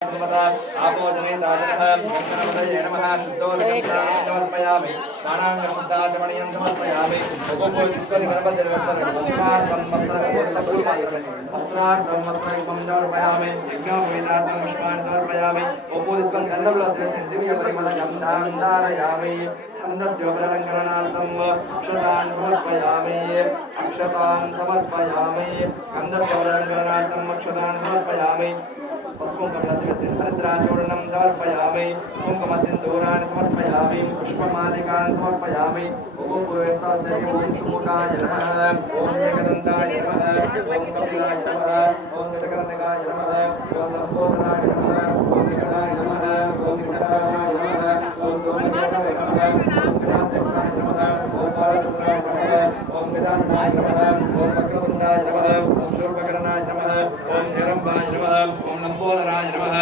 आपोजने दाजनः गङ्गावदये नमः शुद्धोदकस्नानं समर्पयामि स्नानाङ्गशुद्धाचमणीयं समर्पयामि उपपोदिस्वरि गणपतिर्वस्त्रं वस्त्रार्थं वस्त्रयुगं समर्पयामि यज्ञोपवीतार्थं पुष्पाणि समर्पयामि उपपोदिस्वं गन्धवलद्वस्य दिव्यपरिमलजं धारयामि गन्धस्योपलङ्करणार्थं अक्षतान् समर्पयामि गन्धस्योपलङ्करणार्थं अक्षतान् समर्पयामि हरिद्राचूर्णं समर्पयामि कुङ्कुमसिन्दूराणि समर्पयामि पुष्पमालिकान् समर्पयामि ॐ सुमुखाय नमः ॐ एकदन्ताय नमः ॐ कपिलाय नमः ॐ गजकर्णकाय नमः ॐ लम्बोदराय नमः ॐ विकटाय नमः ॐ विकटाय नमः ॐ दोमकेतवे नमः ॐ गणाध्यक्षाय नमः ॐ बालचन्द्राय नमः ॐ गजाननाय नमः ॐ वक्रतुण्डाय नमः ॐ शूर्पकर्णाय नमः ॐ हेरम्बाय नमः ॐ लम्बोदराय नमः।